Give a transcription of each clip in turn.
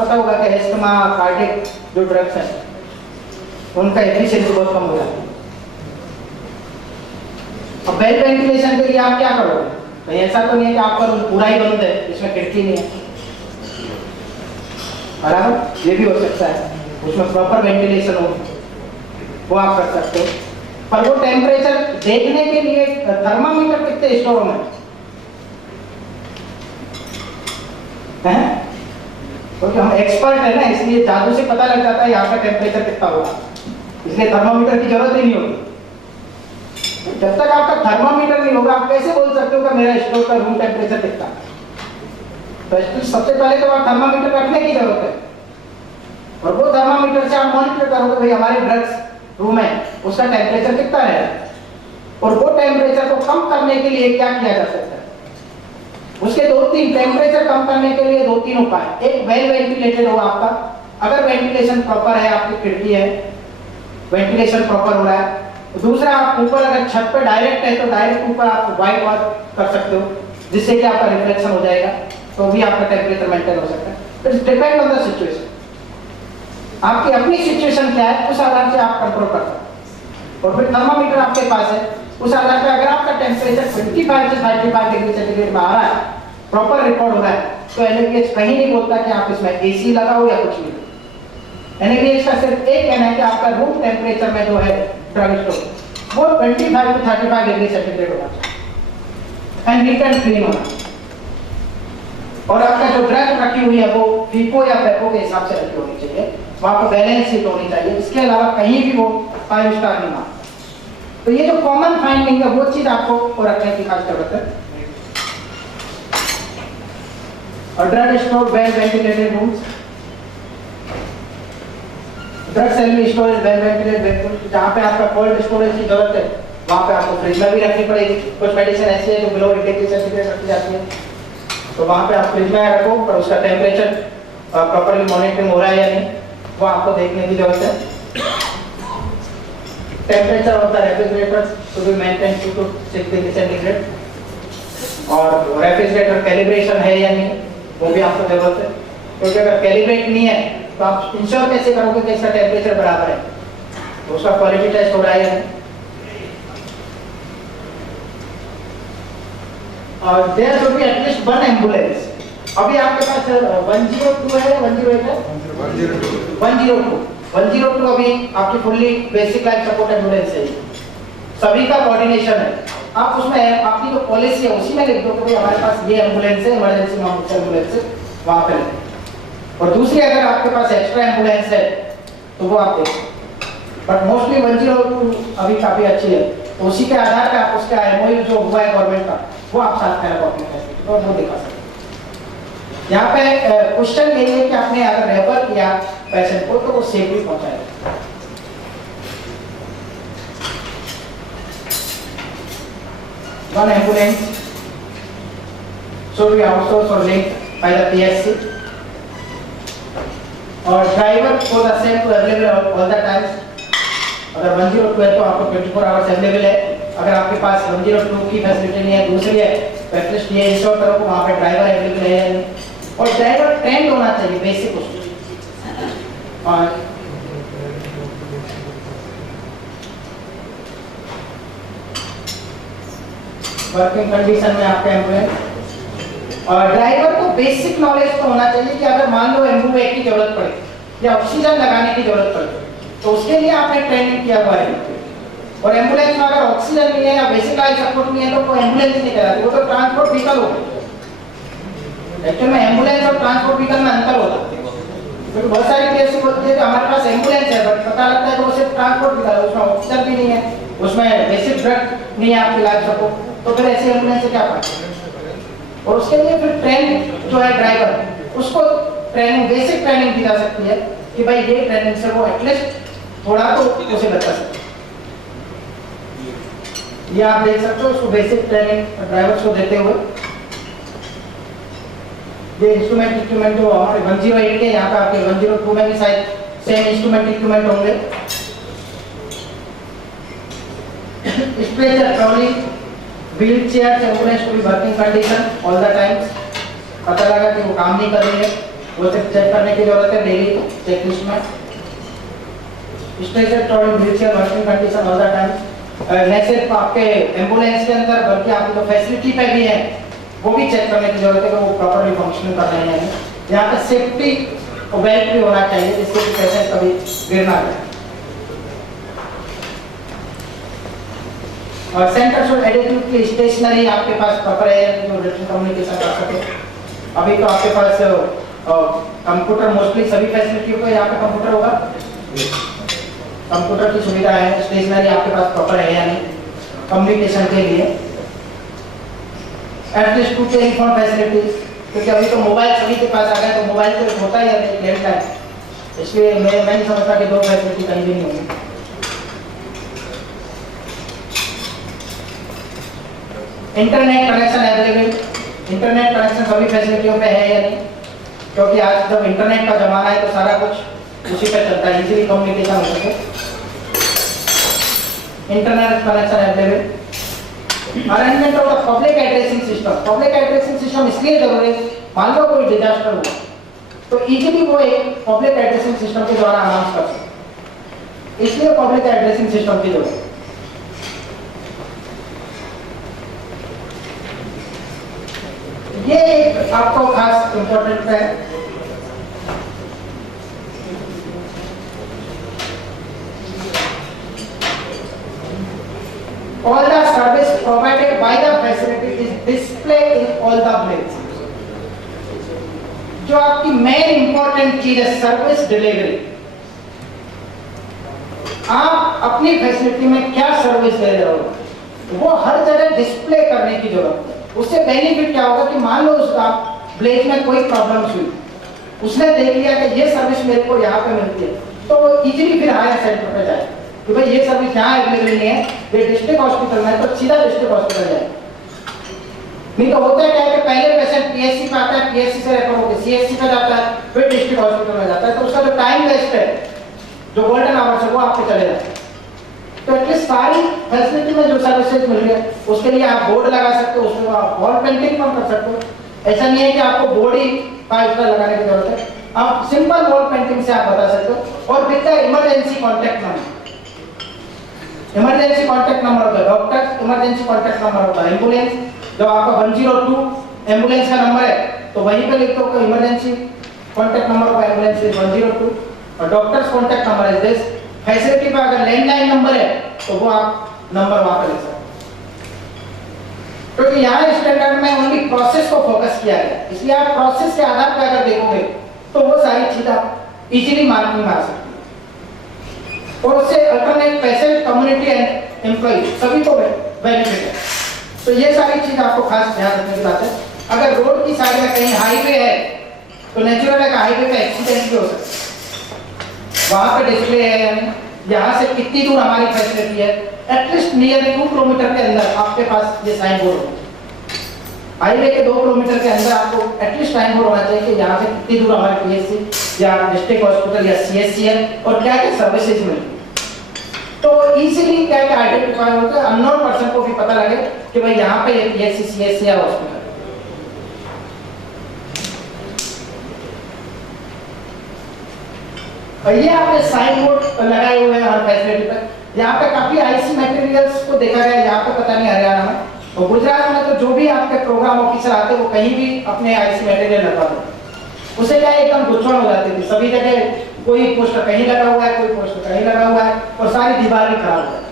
पता होगा कि एस्थमा कार्डियक जो ड्रग्स हैं उनका एफिशिएंसी बहुत कम हो जाता है। अब बेड वेंटिलेशन के लिए आप क्या करोगे? कहीं ऐसा तो नहीं है कि आपका रूम पूरा ही बंद है, इसमें खिड़की नहीं है, बराबर? ये भी हो सकता है, उसमें प्रॉपर वेंटिलेशन हो, वो आप कर सकते हो। पर वो टेम्परेचर देखने के लिए थर्मामीटर कितने स्टोर में हैं? क्योंकि हम एक्सपर्ट है ना, इसलिए जादू से पता लग जाता है यहाँ का टेम्परेचर कितना होगा, इसलिए थर्मामीटर की जरूरत ही नहीं होगी। जब तक आपका थर्मामीटर नहीं होगा आप कैसे बोल सकते हो कि मेरा स्टोर का रूम टेम्परेचर कितना? तो सबसे पहले तो आप थर्मामीटर रखने की जरूरत है, और वो थर्मामीटर से आप मॉनिटर करोगे भाई हमारे ड्रग्स रूम है उसका टेम्परेचर कितना है, और वो टेम्परेचर को कम करने के लिए क्या किया जा सकता है। उसके दो तीन टेम्परेचर कम करने के लिए 2-3 उपाय। एक, वेल वेंटिलेटेड हो आपका, अगर वेंटिलेशन प्रॉपर है, आपकी खिड़की है, वेंटिलेशन प्रॉपर हो रहा है। दूसरा, आप ऊपर अगर छत पे डायरेक्ट है तो डायरेक्ट ऊपर आप व्हाइट वॉश कर सकते हो जिससे कि आपका रिफ्लेक्शन हो जाएगा, तो भी आपका टेम्परेचर मेंटेन हो सकता है। It's depend on the situation, आपकी अपनी सिचुएशन क्या है उस आधार से आप कंट्रोल कर सकते हो। और फिर थर्मामीटर आपके पास है, उस आधार पर अगर आपका टेम्परेचर 25 से 35 डिग्री सेंटीग्रेड में आ रहा है, प्रॉपर रिकॉर्ड हो रहा है, तो NABH कहीं नहीं बोलता कि आप इसमें AC लगाओ या कुछ नहीं। NABH का सिर्फ एक कहना है कि आपका रूम टेम्परेचर में जो है ड्रग स्टोर वो 25 से 35 डिग्री सेंटीग्रेड होना चाहिए एंड नीट एंड क्लीन होना। और आपका जो ड्रग रखी हुई है वो फीको या पेपो के हिसाब से रखी होनी चाहिए, वहां पर बैलेंस शीट होनी चाहिए, इसके अलावा कहीं भी वो 5 स्टार नहीं मांगता। तो ये जो कॉमन फाइंडिंग है वो चीज आपको रखने की खास जरूरत है। और drug store well ventilated rooms, drug sale storage well ventilated, जहाँ पे आपका कोल्ड स्टोरेज की जरूरत है वहाँ पे आपको फ्रिज में भी रखनी पड़ेगी। कुछ मेडिसिन ऐसी है जो बिलो 80 डिग्री सेंटीग्रेड रखी जाती है, तो वहाँ पे आप फ्रिज में रखो, पर उसका टेम्परेचर प्रॉपर्ली मॉनिटरिंग हो रहा है या नहीं वो आपको देखने की जरूरत है। Temperature of the refrigerator to be maintain 2 to 6 degree centigrade, और रेफ्रिजरेटर कैलिब्रेशन है या नहीं वो भी आपको जरूरत है, क्योंकि अगर कैलिब्रेट नहीं है तो आप इंश्योर कैसे करोगे कि इसका टेम्परेचर बराबर है, तो उसका क्वालिटी टेस्ट हो रहा है या नहीं। और there should be at least 1 ambulance. अभी आपके पास 102 है, 108 है, 102 अभी आपकी fully basic life support ambulance है, सभी का कोऑर्डिनेशन है। आप उसमें आपकी जो पॉलिसी है उसी में लिख दो कि भाई हमारे पास ये एम्बुलेंस है, इमरजेंसी में एम्बुलेंस है, वहां पे लिख। और दूसरी अगर आपके पास एक्स्ट्रा एम्बुलेंस है तो वो आप देखो, बट मोस्टली 102 अभी काफी अच्छी है, तो उसी के आधार पर आप उसका MOU जो हुआ है गवर्नमेंट का वो आप साथ में तो वो दिखा सकते। यहाँ पे क्वेश्चन यही है कि आपने अगर रेफर किया पेशेंट को तो वो सेफली पहुंचाएगा। One ambulance should be outsourced or linked by the PSC, और ड्राइवर को the same to available all the times. अगर 102 है तो आपको 24 आवर्स अवेलेबल है। अगर आपके पास 102 की फैसिलिटी नहीं है, दूसरी है, तो एटलीस्ट ये इंश्योर करो कि वहाँ पे ड्राइवर अवेलेबल है, और ड्राइवर ट्रेंड होना चाहिए बेसिक उसको। और वर्किंग कंडीशन में आपका एम्बुलेंस, और ड्राइवर को बेसिक नॉलेज तो होना चाहिए कि अगर मान लो एम्बुलेंस की जरूरत पड़े या ऑक्सीजन लगाने की जरूरत पड़े तो उसके लिए आपने ट्रेनिंग किया हुआ है। और एम्बुलेंस में अगर ऑक्सीजन नहीं है या बेसिक लाइफ सपोर्ट नहीं है तो वो एम्बुलेंस नहीं कहलाती, वो तो ट्रांसपोर्ट व्हीकल हो गई। एक्चुअली में एम्बुलेंस और ट्रांसपोर्ट व्हीकल में अंतर होता है, क्योंकि बहुत सारी केस होती है कि हमारे पास एम्बुलेंस है बट पता लगता है कि वो सिर्फ ट्रांसपोर्ट व्हीकल है, उसमें ऑक्सीजन भी नहीं है, उसमें बेसिक ड्रग नहीं है आपकी लाइफ सपोर्ट, तो फिर ऐसी एम्बुलेंस से क्या फायदा। और उसके लिए फिर ट्रेन जो है ड्राइवर उसको ट्रेनिंग, बेसिक ट्रेनिंग दी जा सकती है कि भाई ये ट्रेनिंग से वो एटलीस्ट थोड़ा तो उसे बचा सकते। ये आप देख सकते हो, उसको बेसिक ट्रेनिंग ड्राइवर्स को देते हुए। ये इंस्ट्रूमेंट जो हमारे 108 के यहाँ पे आपके 102 में भी शायद सेम इंस्ट्रूमेंट इक्विपमेंट होंगे। Stretcher, trolley, wheel chair, ambulance to be working condition all the times. पता लगा कि वो काम नहीं कर रही है वो चेक करने की जरूरत है डेली चेक लिस्ट में। Stretcher trolley wheelchair working condition all the time. न सिर्फ आपके एम्बुलेंस के अंदर बल्कि आपकी जो फैसिलिटी पे भी है वो भी चेक करने की जरूरत है कि वो प्रॉपर्ली फंक्शनिंग कर रहे हैं। यहाँ पे सेफ्टी बेल्ट भी होना चाहिए जिससे कि पेशेंट कभी गिर ना जाए। और सेंटर शुड एडिक्वेटली स्टेशनरी आपके पास प्रॉपर है जो रिटन कम्युनिकेशन कर सके। अभी तो आपके पास कंप्यूटर मोस्टली सभी फैसिलिटी को यहाँ पे कंप्यूटर होगा, कंप्यूटर की सुविधा है। स्टेशनरी आपके पास प्रॉपर है या नहीं कम्युनिकेशन के लिए। एटलीस्ट टू टेलीफोन फैसिलिटीज, क्योंकि अभी तो मोबाइल सभी के पास आ गया तो मोबाइल तो एक होता ही है लैंडलाइन, इसलिए मैं नहीं समझता कि दो फैसिलिटी कहीं भी नहीं होगी। Internet connection available, internet connection सभी फैसिलिटियों पे है या नहीं, क्योंकि आज जब इंटरनेट का जमाना है तो सारा कुछ उसी पे चलता है, इजीली कम्युनिकेशन हो सके। Internet connection available. Arrangement of the public addressing system, public addressing system इसलिए जरूरी है, मान लो कोई डिजास्टर हुआ तो इजीली वो एक पब्लिक एड्रेसिंग सिस्टम के द्वारा अनाउंस कर सकते, इसलिए पब्लिक एड्रेसिंग सिस्टम की जरूरत है। ये एक आपको खास इंपॉर्टेंट है। All the service provided by the facility is displayed in all the places। जो आपकी मेन इंपॉर्टेंट चीज है सर्विस डिलीवरी, आप अपनी फैसिलिटी में क्या सर्विस दे रहे हो वो हर जगह डिस्प्ले करने की जरूरत है। उससे बेनिफिट क्या होगा कि मान लो उसका ब्लेज में कोई प्रॉब्लम हुई, उसने देख लिया कि ये सर्विस मेरे को यहाँ पे मिलती है, तो वो इजीली फिर हायर सेंटर पे जाए कि भाई ये सर्विस यहाँ अवेलेबल नहीं है, ये डिस्ट्रिक्ट हॉस्पिटल में, तो सीधा डिस्ट्रिक्ट हॉस्पिटल जाए। नहीं तो होता है क्या है कि पहले पेशेंट पीएचसी पे आता है, पीएचसी से रेफर होकर सीएचसी पे जाता है, फिर डिस्ट्रिक्ट हॉस्पिटल में जाता है, तो उसका जो टाइम वेस्ट है, जो गोल्डन आवर्स है वो आपके चले जाते हैं। तो एटलीस्ट सारी फैसिलिटी में जो सर्विसेज मिल रही है उसके लिए आप बोर्ड लगा सकते हो, उसमें आप वॉल पेंटिंग कर सकते हो। ऐसा नहीं है कि आपको बोर्ड ही 5 स्टार लगाने की जरूरत है, आप सिंपल वॉल पेंटिंग से आप बता सकते हो। और with the emergency contact number, emergency contact number होता है डॉक्टर, इमरजेंसी कॉन्टैक्ट नंबर होता है एम्बुलेंस। जब आपका 102 एम्बुलेंस का नंबर है तो वहीं पे लिख दो कि emergency contact number of ambulance is 102 और doctors contact number is this. Facility पे अगर लैंडलाइन नंबर है तो वो आप नंबर वहां पर लिख सकते हो, क्योंकि यहाँ स्टैंडर्ड में ओनली प्रोसेस को फोकस किया गया, इसलिए आप प्रोसेस के आधार पर अगर देखोगे तो वो सारी चीजें आप इजीली मार्किंग मार सकते हो। और उससे alternate patient, community and employ सभी को बेनिफिट है। तो ये सारी चीज आपको खास ध्यान रखने की बात है। अगर रोड की साइड में कहीं हाईवे है तो नेचुरल है कि हाईवे पे एक्सीडेंट भी हो सकता है, वहां पे डिस्प्ले है यहाँ से कितनी दूर हमारी फैसिलिटी है, एटलीस्ट नियर 2 किलोमीटर के अंदर आपके पास ये साइन बोर्ड हो। हाईवे के 2 किलोमीटर के अंदर आपको एटलीस्ट साइन बोर्ड होना चाहिए कि यहाँ से कितनी दूर हमारे पीएचसी या डिस्ट्रिक्ट हॉस्पिटल या सीएचसी है और क्या क्या सर्विसेज मिलती है। तो इजीली क्या क्या आइडेंटिफाई होता है, अननोन पर्सन को भी पता लगे कि भाई यहाँ पे पीएचसी, सीएचसी या हॉस्पिटल। और ये आपने साइन बोर्ड लगाए हुए हैं हर फैसिलिटी पर। यहाँ पे काफी आईसी मटेरियल्स को देखा गया, यहाँ पे पता नहीं हरियाणा में और गुजरात में तो जो भी आपके प्रोग्राम ऑफिसर आते हैं वो कहीं भी अपने आईसी मटेरियल लगा देते। उसे क्या एकदम गुच्छड़ हो जाती थी, सभी जगह कोई पोस्टर कहीं लगा हुआ है, कोई पोस्टर कहीं लगा हुआ है और सारी दीवार भी खराब हो जाती।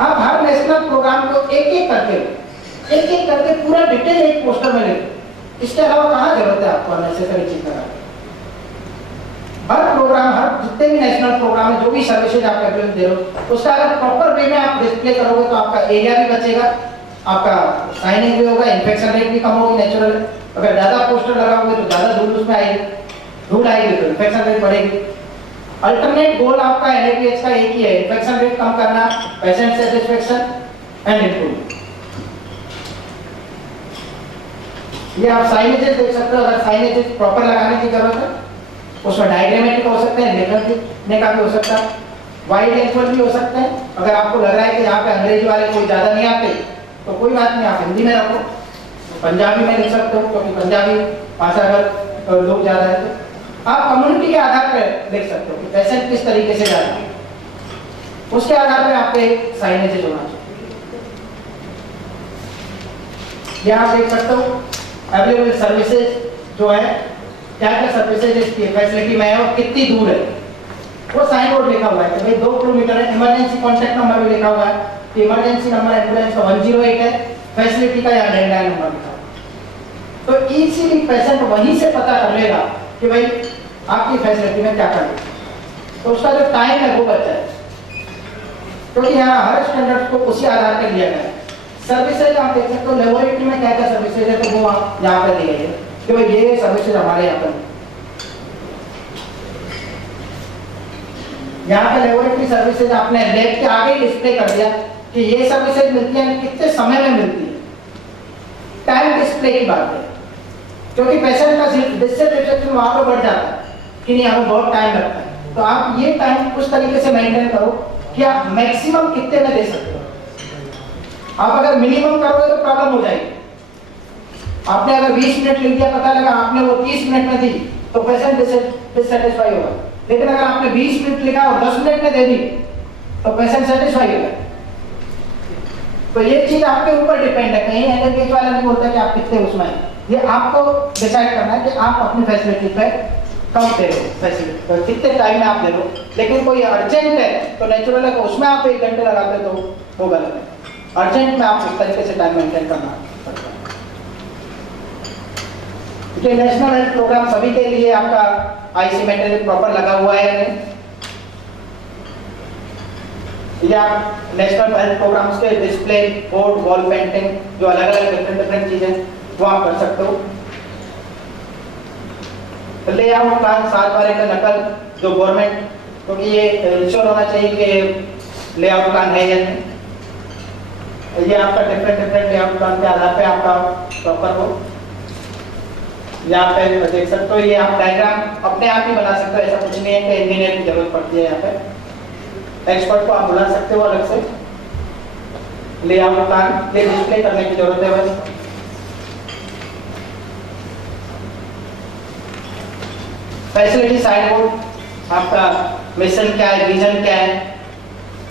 आप हर नेशनल प्रोग्राम को एक एक करके पूरा डिटेल एक पोस्टर में लिखो, इसके अलावा कहाँ जरूरत है आपको अननेसेसरी चीज लगाने। हर प्रोग्राम, हर जितने भी नेशनल प्रोग्राम है, जो भी सर्विसेज आप अवेलेबल दे रहे हो उसका अगर प्रॉपर वे में आप डिस्प्ले करोगे तो आपका एरिया भी बचेगा, आपका साइनिंग भी होगा, इन्फेक्शन रेट भी कम होगी नेचुरल। अगर ज्यादा पोस्टर लगाओगे तो ज्यादा धूल उसमें आएगी, धूल आएगी तो इन्फेक्शन रेट बढ़ेगी। अल्टरनेट गोल आपका एनएपीएच का एक ही है, इन्फेक्शन रेट कम करना, पेशेंट सेटिस्फेक्शन एंड इंप्रूव। ये आप साइनेजेस देख सकते हो, अगर साइनेजेस प्रॉपर लगाने की जरूरत है उसमें डायग्रामेटिक हो सकते हैं, लिखने का भी हो सकता है, वाइड एंगल भी हो सकते हैं। अगर आपको लग रहा है कि यहाँ पे अंग्रेजी वाले कोई ज्यादा नहीं आते तो कोई बात नहीं, आप हिंदी में रखो, पंजाबी में लिख सकते हो, क्योंकि पंजाबी भाषा अगर लोग ज्यादा है तो आप कम्युनिटी के आधार पर देख सकते हो कि पेशेंट किस तरीके से जा रहा है, उसके आधार पर आपके साइनेज होना चाहिए। यहाँ आप देख सकते हो अवेलेबल सर्विसेज जो है, क्या क्या सर्विसेज इसकी फैसिलिटी में है और कितनी दूर है, वो साइन बोर्ड लिखा हुआ है कि भाई 2 किलोमीटर है। इमरजेंसी कॉन्टैक्ट नंबर भी लिखा हुआ है कि इमरजेंसी नंबर एम्बुलेंस का 108 है, फैसिलिटी का या लैंडलाइन नंबर लिखा हुआ है। तो इजीली पेशेंट वहीं से पता कर लेगा कि भाई आपकी फैसिलिटी में क्या करना है, तो उसका जो टाइम है वो बचा है, क्योंकि यहाँ हर स्टैंडर्ड को उसी आधार पर लिया गया है। सर्विसेज आप देख सकते हो लेबोरेटरी में क्या क्या सर्विसेज है, तो वो आप यहाँ पे दी गई है कि भाई ये सर्विसेज हमारे यहाँ पर। यहाँ पे लेबोरेटरी सर्विसेज आपने लैब के आगे डिस्प्ले कर दिया कि ये सर्विसेज मिलती है, कितने समय में मिलती है, टाइम डिस्प्ले की बात है, क्योंकि पेशेंट का डिससेटिस्फेक्शन वहां पर बढ़ जाता है कि नहीं हमें बहुत टाइम लगता है। तो आप ये टाइम उस तरीके से मेंटेन करो कि आप मैक्सिमम कितने में दे सकते हो। आप अगर मिनिमम करोगे तो प्रॉब्लम हो जाएगी। आपने अगर 20 मिनट लिख दिया, पता लगा आपने वो 30 मिनट में दी, तो पेशेंट डिससेटिस्फाई होगा। लेकिन अगर आपने 20 मिनट लिखा और 10 मिनट में दे दी, तो पेशेंट सेटिस्फाई होगा। तो ये चीज आपके ऊपर डिपेंड है, कहीं एनएमएच वाला नहीं बोलता कि आप कितने उसमें हैं। ये आपको डिसाइड करना है कि आप अपनी फैसिलिटी पे कब दे रहे हो, फैसिलिटी तो कितने टाइम में आप दे रहे हो। लेकिन कोई अर्जेंट है तो नेचुरल है, उसमें आप 1 घंटे लगाते तो वो गलत है। अर्जेंट में आप इस तरीके से टाइम मेंटेन करना पड़ता है। ये नेशनल हेल्थ प्रोग्राम सभी के लिए आपका आईसी मेटेरियल प्रॉपर लगा हुआ है या नहीं, या नेशनल हेल्थ प्रोग्राम्स के डिस्प्ले बोर्ड, वॉल पेंटिंग, जो अलग अलग डिफरेंट चीजें वो आप कर सकते हो। लेआउट प्लान 7 बार का नकल जो गवर्नमेंट, क्योंकि ये इंश्योर होना चाहिए कि लेआउट प्लान है या नहीं। ये आपका डिफरेंट लेआउट प्लान के आधार पे आपका प्रॉपर हो। यहाँ पे देख सकते हो, ये आप डायग्राम अपने आप ही बना सकते हो, ऐसा कुछ नहीं है कि इंजीनियर की जरूरत पड़ती है। यहाँ पे एक्सपर्ट को आप बुला सकते हो अलग से। लेआउट प्लान ये डिस्प्ले करने की जरूरत है बस। फैसिलिटी साइन बोर्ड, आपका मिशन क्या है, विजन क्या है,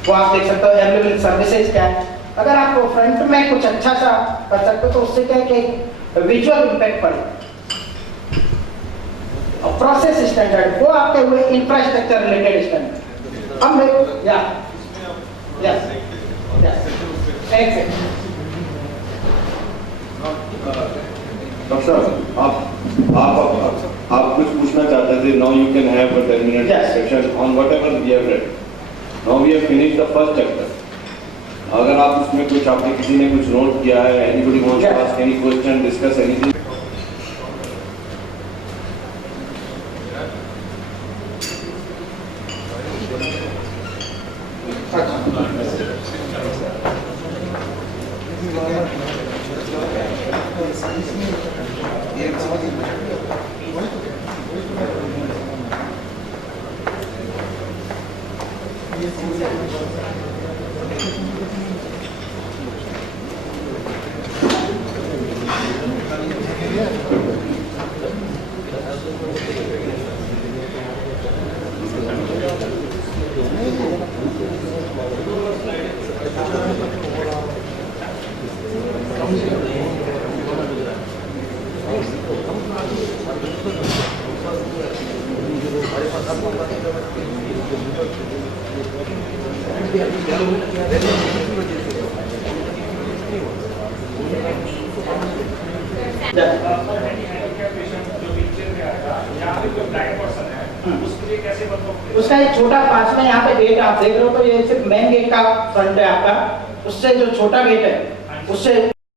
वो आप देख सकते हो। अवेलेबल सर्विसेज क्या है। अगर आपको फ्रंट में कुछ अच्छा सा कर सकते हो तो उससे क्या है कि विजुअल इंपैक्ट पड़े। और प्रोसेस स्टैंडर्ड वो आपके हुए इंफ्रास्ट्रक्चर रिलेटेड स्टैंडर्ड। हम डॉक्टर आप कुछ पूछना चाहते थे। Now you can have a 10 minute session on whatever we have read. Now we have finished the first chapter. अगर आप उसमें कुछ आपने किसी ने कुछ नोट किया है, anybody wants to ask any question, discuss anything. उसका एक छोटा पास में यहाँ पे गेट आप देख रहे हो, तो ये सिर्फ मेन गेट का फ्रंट है आपका। उससे जो छोटा गेट है उससे